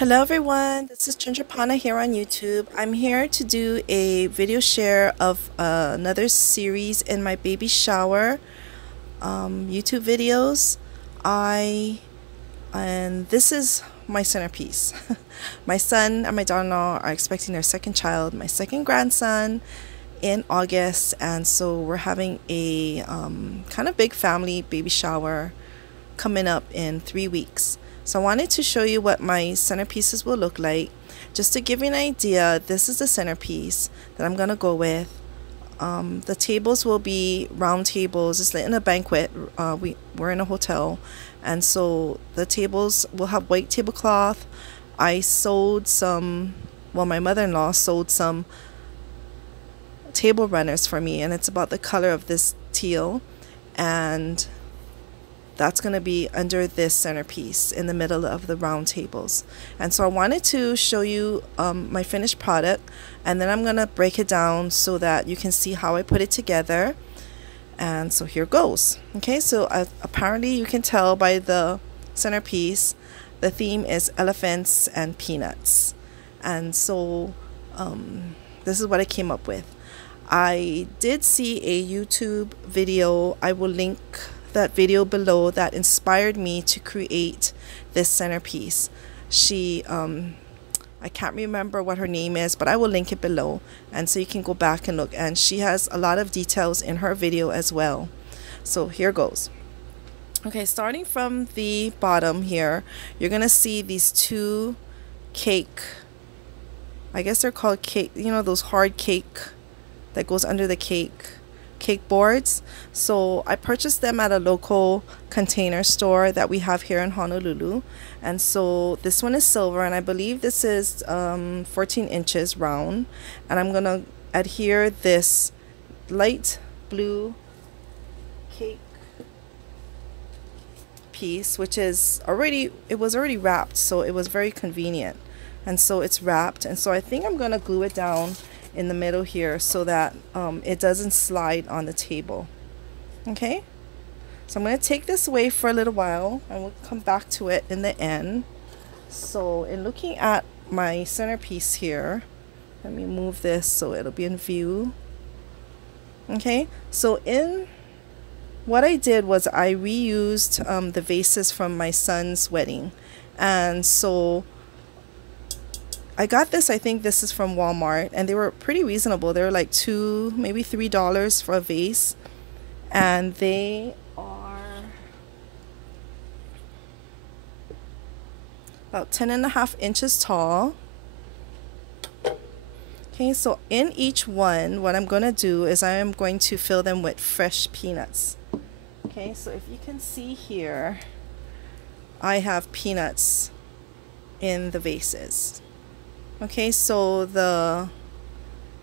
Hello everyone, this is Chandrapana here on YouTube. I'm here to do a video share of another series in my baby shower YouTube videos. And this is my centerpiece. My son and my daughter-in-law are expecting their second child, my second grandson, in August, and so we're having a kind of big family baby shower coming up in 3 weeks. So I wanted to show you what my centerpieces will look like. Just to give you an idea, this is the centerpiece that I'm gonna go with. The tables will be round tables. It's like in a banquet. We're in a hotel, and so the tables will have white tablecloth. I sewed some, well, my mother-in-law sewed some table runners for me, and it's about the color of this teal, and that's going to be under this centerpiece in the middle of the round tables. And so I wanted to show you my finished product, and then I'm going to break it down so that you can see how I put it together. And so here goes. Okay, so apparently you can tell by the centerpiece the theme is elephants and peanuts. And so this is what I came up with. I did see a YouTube video. I will link that video below that inspired me to create this centerpiece. She I can't remember what her name is, but I will link it below, and so you can go back and look, and she has a lot of details in her video as well. So here goes. Okay, starting from the bottom here, you're gonna see these two cake, I guess they're called cake, you know, those hard cake that goes under the cake boards. So I purchased them at a local container store that we have here in Honolulu, and so this one is silver, and I believe this is 14 inches round, and I'm gonna adhere this light blue cake piece, which is already, it was already wrapped, so it was very convenient, and so it's wrapped, and so I think I'm gonna glue it down in the middle here so that it doesn't slide on the table. Okay, so I'm going to take this away for a little while, and we'll come back to it in the end. So in looking at my centerpiece here, let me move this so it'll be in view. Okay, so in what I did was I reused the vases from my son's wedding, and so I got this, I think this is from Walmart, and they were pretty reasonable. They were like $2, maybe $3 for a vase, and they are about 10.5 inches tall. Okay, so in each one, what I'm going to do is I am going to fill them with fresh peanuts. Okay, so if you can see here, I have peanuts in the vases. Okay, so the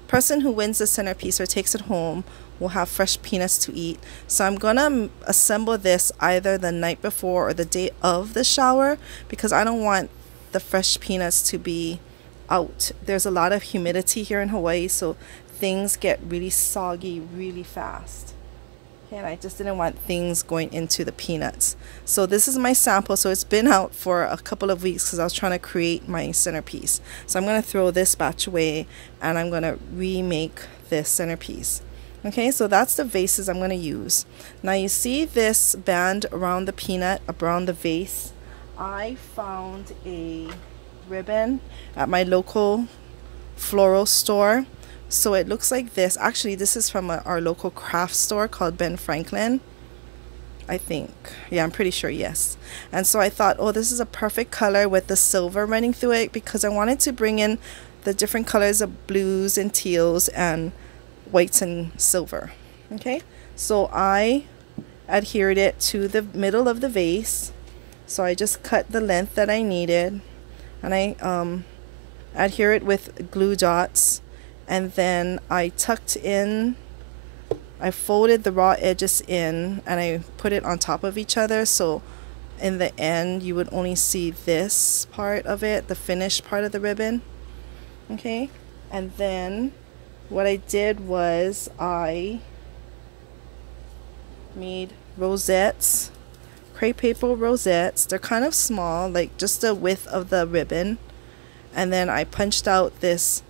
person who wins the centerpiece or takes it home will have fresh peanuts to eat. So I'm gonna assemble this either the night before or the day of the shower, because I don't want the fresh peanuts to be out. There's a lot of humidity here in Hawaii, so things get really soggy really fast. Okay, and I just didn't want things going into the peanuts. So this is my sample. So it's been out for a couple of weeks because I was trying to create my centerpiece. So I'm going to throw this batch away, and I'm going to remake this centerpiece. Okay, so that's the vases I'm going to use. Now you see this band around the peanut, around the vase. I found a ribbon at my local floral store. So it looks like this. Actually, this is from our local craft store called Ben Franklin, I think. Yeah, I'm pretty sure, yes. And so I thought, oh, this is a perfect color with the silver running through it, because I wanted to bring in the different colors of blues and teals and whites and silver. Okay, so I adhered it to the middle of the vase. So I just cut the length that I needed, and I adhere it with glue dots. And then I tucked in, I folded the raw edges in, and I put it on top of each other, so in the end you would only see this part of it, the finished part of the ribbon. Okay, and then what I did was I made rosettes, crepe paper rosettes. They're kind of small, like just the width of the ribbon. and then I punched out this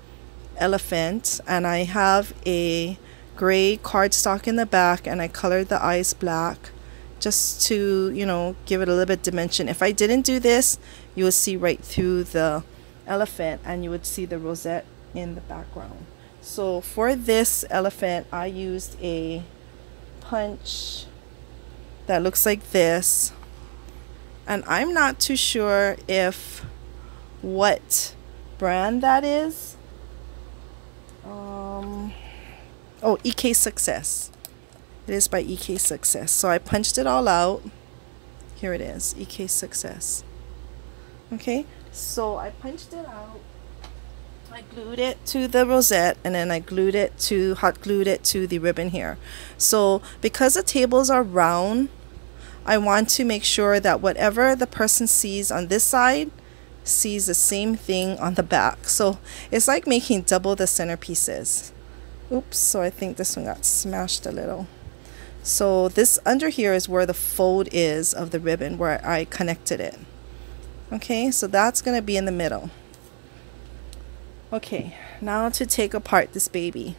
elephant, and I have a gray cardstock in the back, and I colored the eyes black just to, you know, give it a little bit dimension. If I didn't do this, you would see right through the elephant and you would see the rosette in the background. So for this elephant, I used a punch that looks like this, and I'm not too sure if what brand that is. Oh, EK Success. It is by EK Success. So I punched it all out. Here it is, EK Success. Okay, so I punched it out. I glued it to the rosette, and then I hot glued it to the ribbon here. So because the tables are round, I want to make sure that whatever the person sees on this side sees the same thing on the back. So it's like making double the centerpieces. Oops, so I think this one got smashed a little. So this under here is where the fold is of the ribbon, where I connected it. Okay, so that's going to be in the middle. Okay, now to take apart this baby.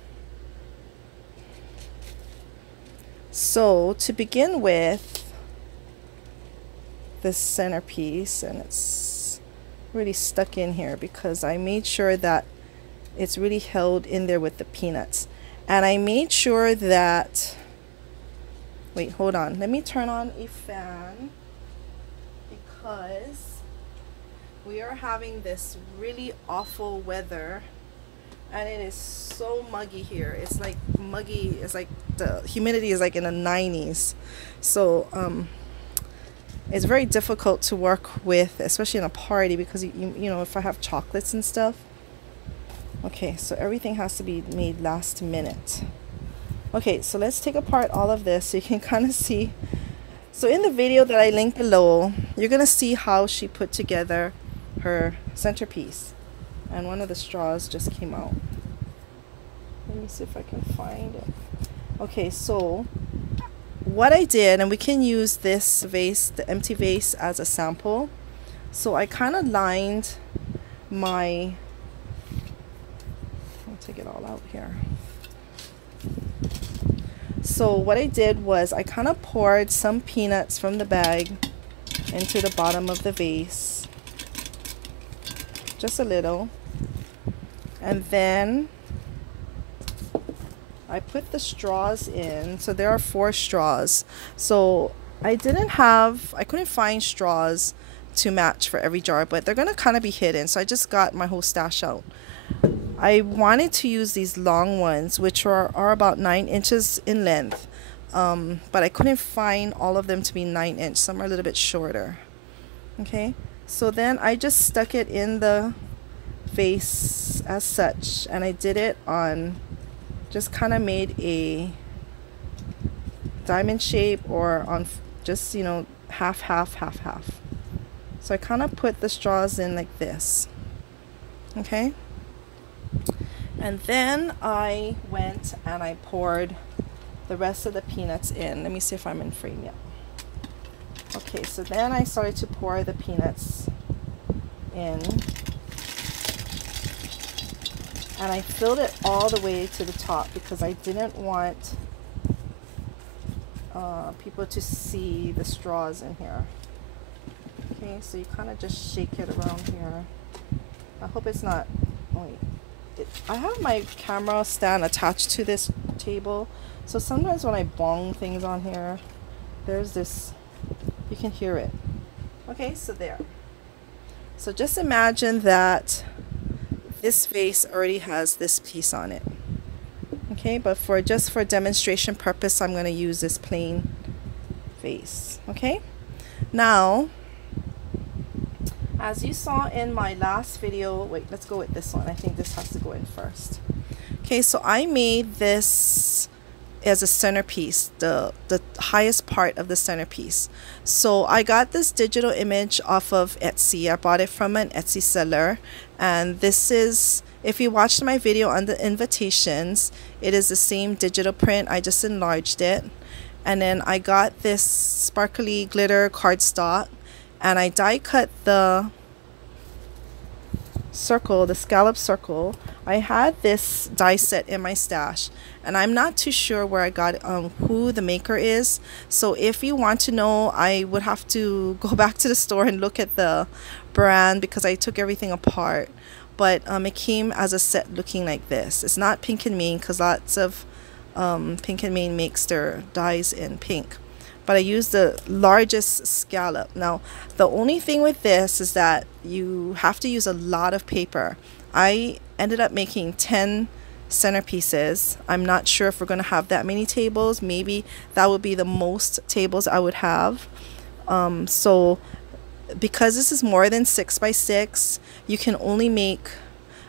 So to begin with, this centerpiece, and it's really stuck in here because I made sure that it's really held in there with the peanuts. And I made sure that, wait, hold on, let me turn on a fan because we are having this really awful weather and it is so muggy here. It's like muggy, it's like the humidity is like in the 90s. So it's very difficult to work with, especially in a party, because you know, if I have chocolates and stuff. Okay, so everything has to be made last minute. Okay, so let's take apart all of this so you can kind of see. So in the video that I link below, you're gonna see how she put together her centerpiece, and one of the straws just came out. Let me see if I can find it. Okay, so what I did, and we can use this vase, the empty vase, as a sample. So I kind of lined my, I'll take it all out here. So what I did was I kind of poured some peanuts from the bag into the bottom of the vase, just a little, and then I put the straws in. So there are 4 straws. So I couldn't find straws to match for every jar, but they're gonna kind of be hidden. So I just got my whole stash out. I wanted to use these long ones, which are about 9 inches in length, but I couldn't find all of them to be 9 inch. Some are a little bit shorter. Okay, so then I just stuck it in the vase as such, and I did it on, just kind of made a diamond shape, or on just, you know, half, half, half, half. So I kind of put the straws in like this. Okay, and then I went and I poured the rest of the peanuts in. Let me see if I'm in frame yet. Okay, so then I started to pour the peanuts in, and I filled it all the way to the top because I didn't want people to see the straws in here. Okay, so you kind of just shake it around here. I hope it's not, wait, I have my camera stand attached to this table, so sometimes when I bong things on here, there's this, you can hear it. Okay, so there. So just imagine that this vase already has this piece on it. Okay, but just for demonstration purpose, I'm going to use this plain vase. Okay, now as you saw in my last video, wait, let's go with this one. I think this has to go in first. Okay, so I made this as a centerpiece, the highest part of the centerpiece. So I got this digital image off of Etsy. I bought it from an Etsy seller, and this is, if you watched my video on the invitations, it is the same digital print. I just enlarged it, and then I got this sparkly glitter cardstock, and I die cut the circle, the scallop circle, I had this die set in my stash, and I'm not too sure where I got it, who the maker is. So if you want to know, I would have to go back to the store and look at the brand because I took everything apart. But it came as a set looking like this. It's not Pink and Main because lots of Pink and Main makes their dies in pink. But I used the largest scallop. Now, the only thing with this is that you have to use a lot of paper. I ended up making 10 centerpieces. I'm not sure if we're going to have that many tables. Maybe that would be the most tables I would have. So because this is more than 6 by 6, you can only make,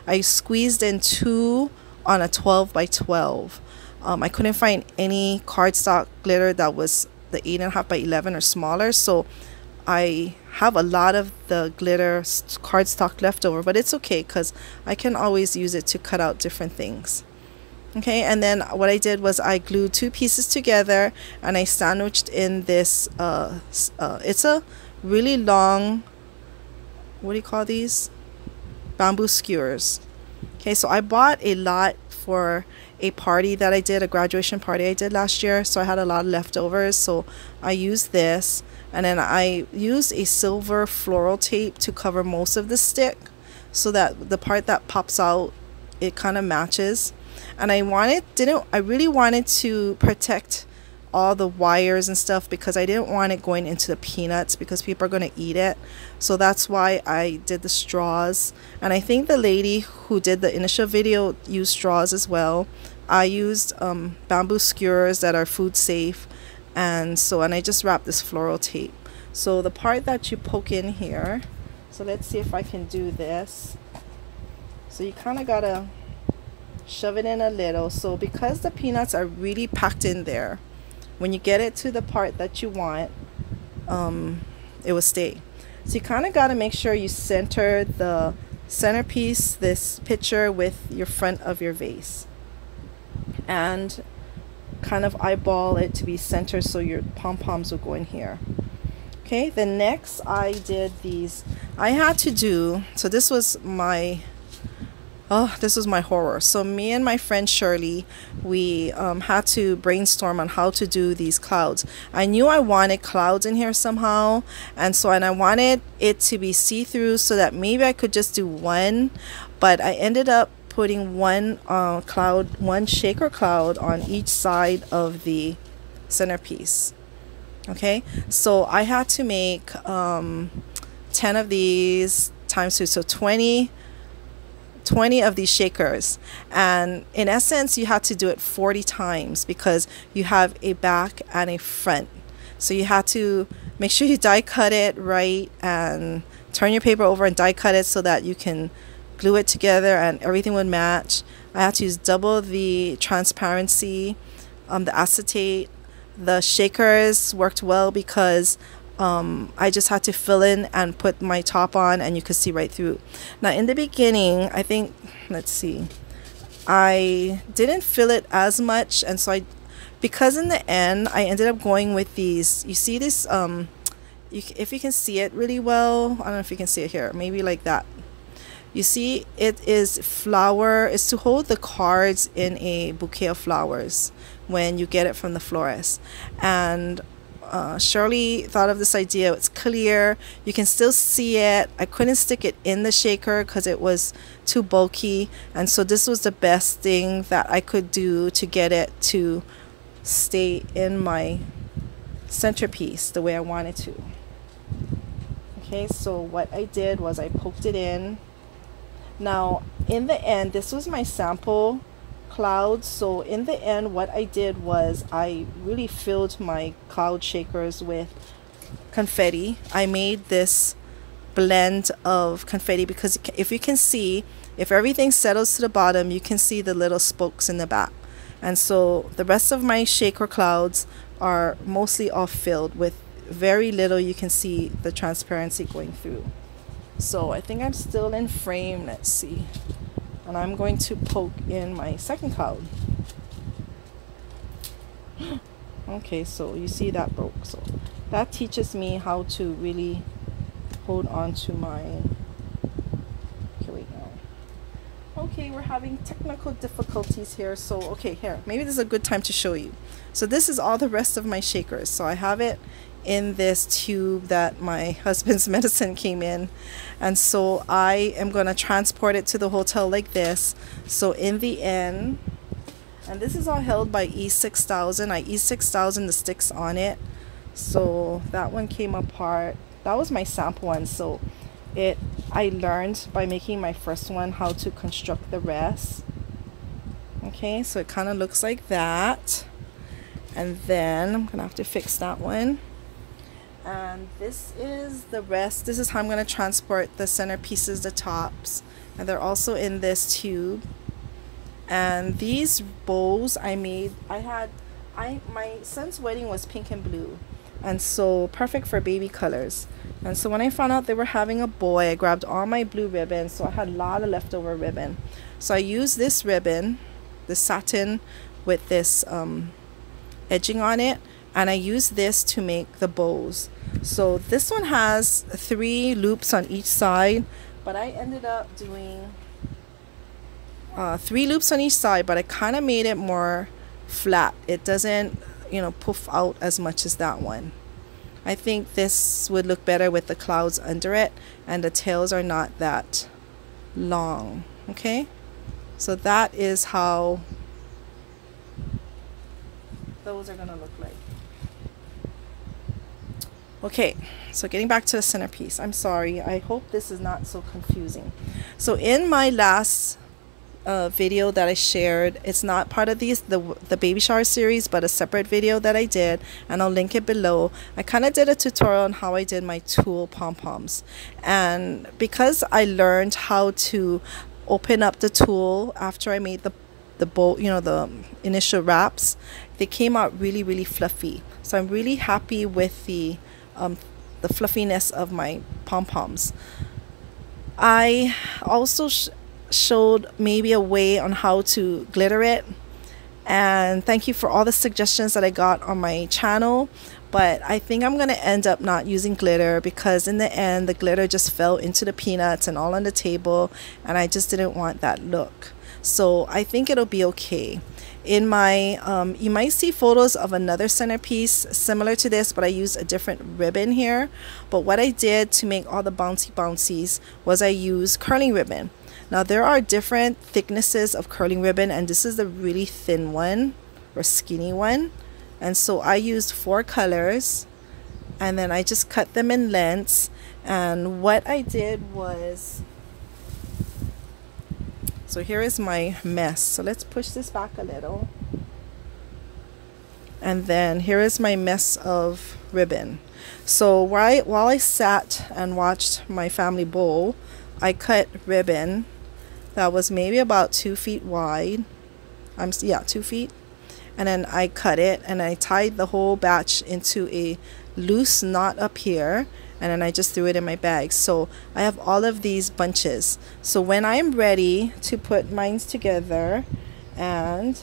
I squeezed in 2 on a 12 by 12. I couldn't find any cardstock glitter that was the 8.5 by 11 or smaller, so I have a lot of the glitter cardstock left over, but it's okay because I can always use it to cut out different things. Okay, and then what I did was I glued 2 pieces together and I sandwiched in this it's a really long, what do you call these, bamboo skewers. Okay, so I bought a lot for a party that I did, a graduation party I did last year, so I had a lot of leftovers, so I used this, and then I used a silver floral tape to cover most of the stick so that the part that pops out, it kind of matches. And I really wanted to protect all the wires and stuff because I didn't want it going into the peanuts because people are going to eat it. So that's why I did the straws. And I think the lady who did the initial video used straws as well. I used bamboo skewers that are food safe, and I just wrapped this floral tape. So the part that you poke in here, so let's see if I can do this. So you kind of gotta shove it in a little. So because the peanuts are really packed in there, when you get it to the part that you want, it will stay. So you kind of got to make sure you center the centerpiece, this picture, with your front of your vase, and kind of eyeball it to be centered so your pom-poms will go in here. Okay, then next I did these. I had to do, so this was my horror. So me and my friend Shirley, we had to brainstorm on how to do these clouds. I knew I wanted clouds in here somehow, and I wanted it to be see-through so that maybe I could just do one, but I ended up putting one shaker cloud on each side of the centerpiece. Okay, so I had to make 10 of these times 2, so 20 of these shakers, and in essence you had to do it 40 times because you have a back and a front, so you had to make sure you die cut it right and turn your paper over and die cut it so that you can glue it together and everything would match. I had to use double the transparency, the acetate. The shakers worked well because I just had to fill in and put my top on and you could see right through. Now in the beginning, I think, let's see, I didn't fill it as much, and so because in the end I ended up going with these, you see this, if you can see it really well, I don't know if you can see it here, maybe like that. You see it is flower, it's to hold the cards in a bouquet of flowers when you get it from the florist. And Shirley thought of this idea. It's clear, you can still see it. I couldn't stick it in the shaker because it was too bulky, and so this was the best thing that I could do to get it to stay in my centerpiece the way I wanted to. Okay, so what I did was I poked it in. Now in the end, this was my sample clouds, so in the end what I did was I really filled my cloud shakers with confetti. I made this blend of confetti because if you can see, if everything settles to the bottom, you can see the little spokes in the back, and so the rest of my shaker clouds are mostly all filled with very little. You can see the transparency going through. So I think I'm still in frame. Let's see. And I'm going to poke in my second cloud. Okay, so you see that broke. So that teaches me how to really hold on to my, okay, wait now. Okay, we're having technical difficulties here. So, okay, here, maybe this is a good time to show you. So this is all the rest of my shakers. So I have it in this tube that my husband's medicine came in. And so I am going to transport it to the hotel like this. So in the end, and this is all held by E6000. I E6000 the sticks on it. So that one came apart. That was my sample one. So I learned by making my first one how to construct the rest. Okay, so it kind of looks like that. And then I'm gonna have to fix that one. And this is the rest. This is how I'm gonna transport the centerpieces, the tops, and they're also in this tube. And these bows I made, my son's wedding was pink and blue, and so perfect for baby colors. And so when I found out they were having a boy, I grabbed all my blue ribbon, so I had a lot of leftover ribbon. So I used this ribbon, the satin with this edging on it, and I used this to make the bows. So this one has 3 loops on each side, but I ended up doing 3 loops on each side, but I kind of made it more flat. It doesn't, you know, poof out as much as that one. I think this would look better with the clouds under it, and the tails are not that long. Okay, so that is how those are gonna look like. Okay, so getting back to the centerpiece. I'm sorry, I hope this is not so confusing. So in my last video that I shared, it's not part of the baby shower series, but a separate video that I did, and I'll link it below. I kind of did a tutorial on how I did my tulle pom-poms, and because I learned how to open up the tulle after I made the bow, you know, the initial wraps, they came out really fluffy. So I'm really happy with the fluffiness of my pom-poms. I also showed maybe a way on how to glitter it, and thank you for all the suggestions that I got on my channel, but I think I'm gonna end up not using glitter, because in the end the glitter just fell into the peanuts and all on the table, and I just didn't want that look. So I think it'll be okay. In my you might see photos of another centerpiece similar to this, but I used a different ribbon here. But what I did to make all the bouncies was I used curling ribbon. Now there are different thicknesses of curling ribbon, and this is the really thin one or skinny one. And so I used 4 colors, and then I just cut them in lengths. And what I did was, so here is my mess. So let's push this back a little. And then here is my mess of ribbon. So while I sat and watched my family bowl, I cut ribbon that was maybe about 2 feet wide. 2 feet. And then I cut it, and I tied the whole batch into a loose knot up here, and then I just threw it in my bag. So I have all of these bunches. So when I'm ready to put mine together, and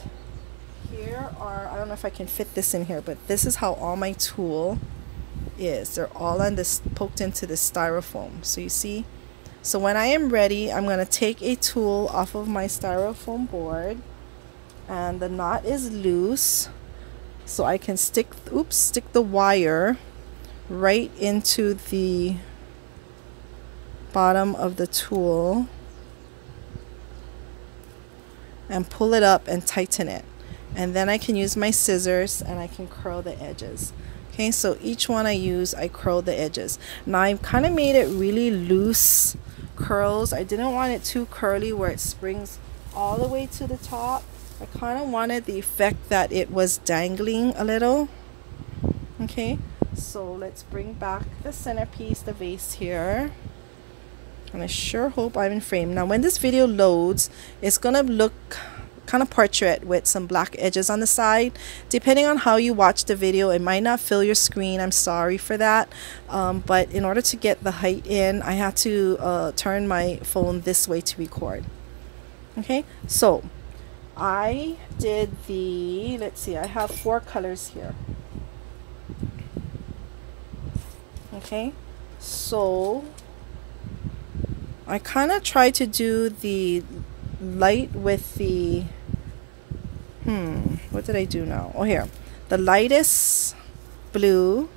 here are, I don't know if I can fit this in here, but this is how all my tulle is. They're all on this, poked into the styrofoam. So you see? So when I am ready, I'm going to take a tulle off of my styrofoam board, and the knot is loose, so I can stick the wire right into the bottom of the tulle and pull it up and tighten it. And then I can use my scissors and I can curl the edges. Okay, so each one I curl the edges. Now I've kind of made it really loose curls. I didn't want it too curly where it springs all the way to the top. I kind of wanted the effect that it was dangling a little. Okay, so let's bring back the centerpiece, the vase here. And I sure hope I'm in frame. Now when this video loads, it's gonna look kind of portrait with some black edges on the side. Depending on how you watch the video, it might not fill your screen. I'm sorry for that. But in order to get the height in, I had to turn my phone this way to record. Okay, so I did the, let's see, I have 4 colors here. Okay, so I kind of tried to do the light with the, what did I do now? Oh, here. The lightest blue,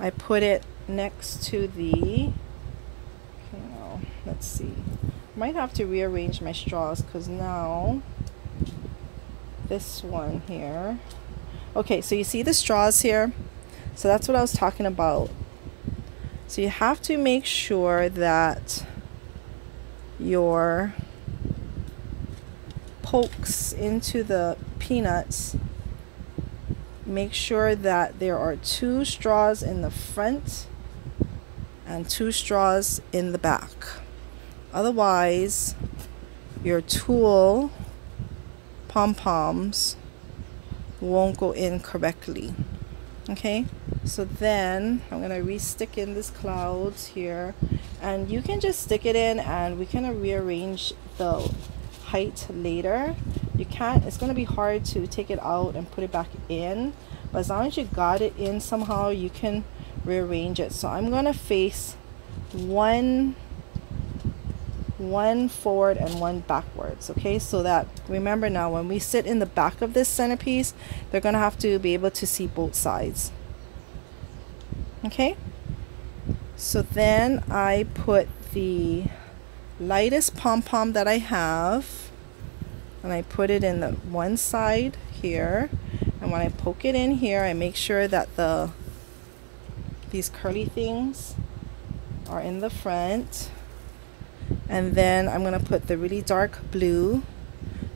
I put it next to the, okay, now, let's see. Might have to rearrange my straws because now this one here. Okay, so you see the straws here? So that's what I was talking about. So you have to make sure that your pokes into the peanuts, make sure that there are 2 straws in the front and 2 straws in the back. Otherwise, your tulle pom-poms won't go in correctly. Okay, so then I'm gonna re-stick in this clouds here, and you can just stick it in and we can rearrange the height later. You can't, it's gonna be hard to take it out and put it back in, but as long as you got it in somehow, you can rearrange it. So I'm gonna face one forward and one backwards, okay, so that, remember now, when we sit in the back of this centerpiece, they're gonna have to be able to see both sides. Okay, so then I put the lightest pom-pom that I have, and I put it in the one side here, and when I poke it in here, I make sure that these curly things are in the front. And then I'm going to put the really dark blue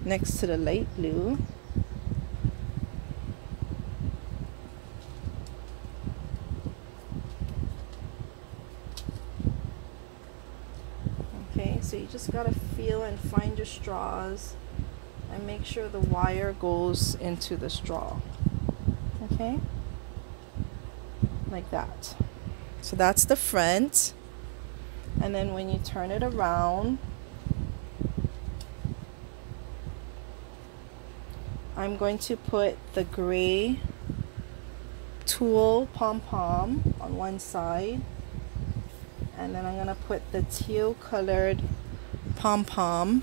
next to the light blue. Okay, so you just got to feel and find your straws and make sure the wire goes into the straw. Okay, like that. So that's the front. And then when you turn it around, I'm going to put the gray tulle pom-pom on one side, and then I'm going to put the teal colored pom-pom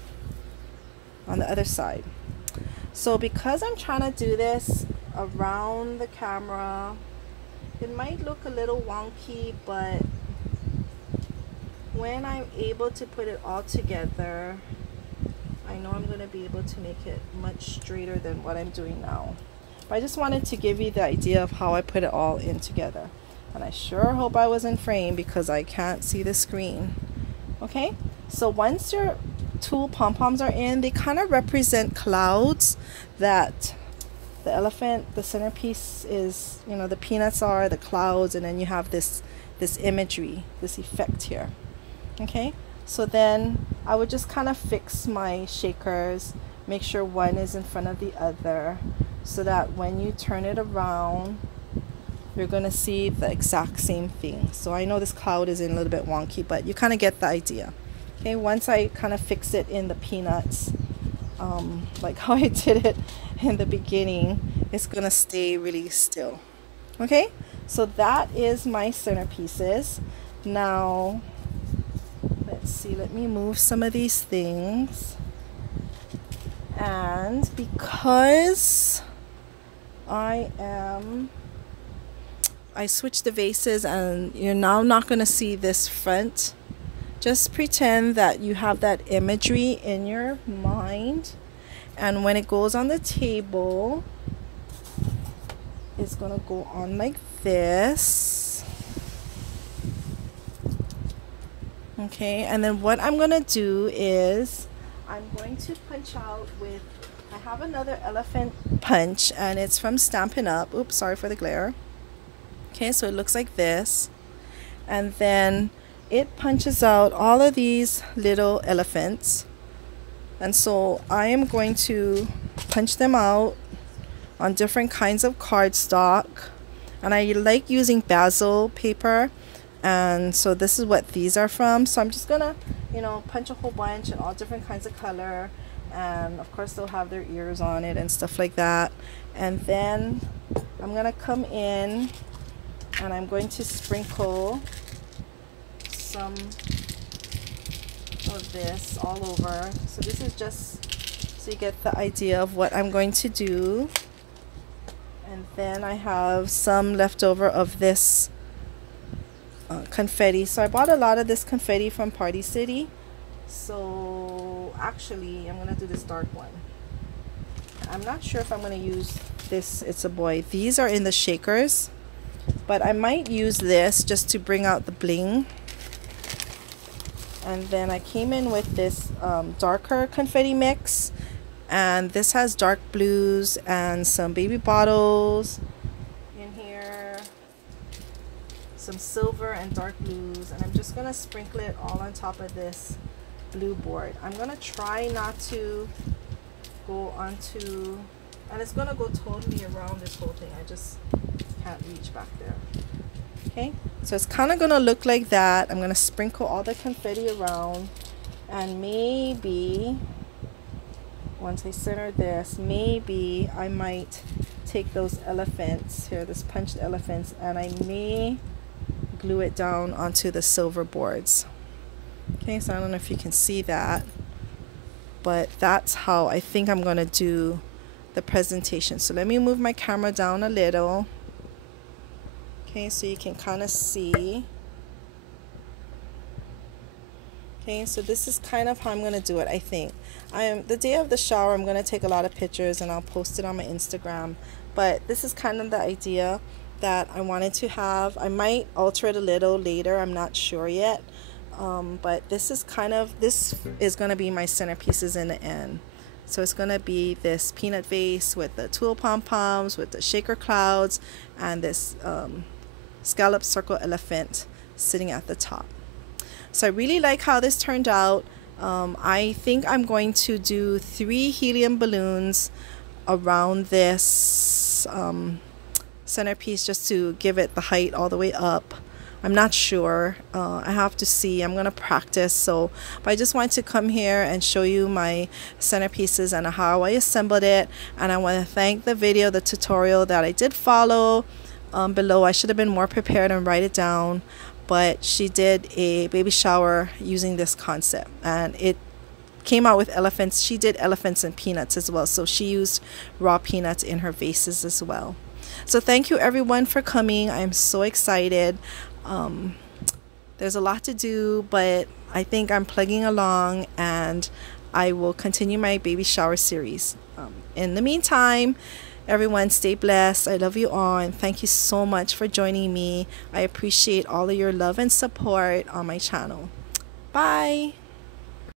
on the other side. So because I'm trying to do this around the camera, it might look a little wonky, but when I'm able to put it all together, I know I'm going to be able to make it much straighter than what I'm doing now. But I just wanted to give you the idea of how I put it all in together. And I sure hope I was in frame because I can't see the screen. Okay, so once your tulle pom-poms are in, they kind of represent clouds that the elephant, the centerpiece is, you know, the peanuts are the clouds, and then you have this imagery, this effect here. Okay, so then I would just kind of fix my shakers, make sure one is in front of the other, so that when you turn it around, you're going to see the exact same thing. So I know this cloud is in a little bit wonky, but you kind of get the idea. Okay, once I kind of fix it in the peanuts, like how I did it in the beginning, it's going to stay really still. Okay, so that is my centerpieces. Now, let's see, let me move some of these things. And because I switched the vases and you're now not going to see this front, just pretend that you have that imagery in your mind, and when it goes on the table, it's going to go on like this. Okay, and then what I'm going to do is I'm going to punch out with, I have another elephant punch, and it's from Stampin' Up. Oops, sorry for the glare. Okay, so it looks like this, and then it punches out all of these little elephants, and so I am going to punch them out on different kinds of cardstock, and I like using basil paper, and so this is what these are from. So I'm just gonna, you know, punch a whole bunch in all different kinds of color, and of course they'll have their ears on it and stuff like that. And then I'm gonna come in and I'm going to sprinkle some of this all over. So this is just so you get the idea of what I'm going to do. And then I have some leftover of this confetti. So I bought a lot of this confetti from Party City. So actually I'm gonna do this dark one. I'm not sure if I'm gonna use this It's a Boy. These are in the shakers, but I might use this just to bring out the bling. And then I came in with this darker confetti mix, and this has dark blues and some baby bottles in here, some silver and dark blues, and I'm just gonna sprinkle it all on top of this blue board. I'm gonna try not to go onto, and it's gonna go totally around this whole thing. I just can't reach back there. Okay, so it's kind of gonna look like that. I'm gonna sprinkle all the confetti around, and maybe once I center this, maybe I might take those elephants here, this punched elephants, and I may glue it down onto the silver boards. Okay, so I don't know if you can see that, but that's how I think I'm gonna do the presentation. So let me move my camera down a little. Okay, so you can kind of see. Okay, so this is kind of how I'm gonna do it. I think the day of the shower, I'm gonna take a lot of pictures and I'll post it on my Instagram, but this is kind of the idea that I wanted to have. I might alter it a little later, I'm not sure yet, but this is gonna be my centerpieces in the end. So it's gonna be this peanut vase with the tulle pom-poms, with the shaker clouds, and this scallop circle elephant sitting at the top. So I really like how this turned out. I think I'm going to do 3 helium balloons around this centerpiece just to give it the height all the way up. I'm not sure. I have to see. I'm gonna practice. But I just wanted to come here and show you my centerpieces and how I assembled it. And I want to thank the tutorial that I did follow below. I should have been more prepared and write it down, but she did a baby shower using this concept, and it came out with elephants. She did elephants and peanuts as well, so she used raw peanuts in her vases as well. So thank you everyone for coming. I'm so excited. There's a lot to do, but I think I'm plugging along, and I will continue my baby shower series. In the meantime, everyone, stay blessed. I love you all, and thank you so much for joining me. I appreciate all of your love and support on my channel. Bye.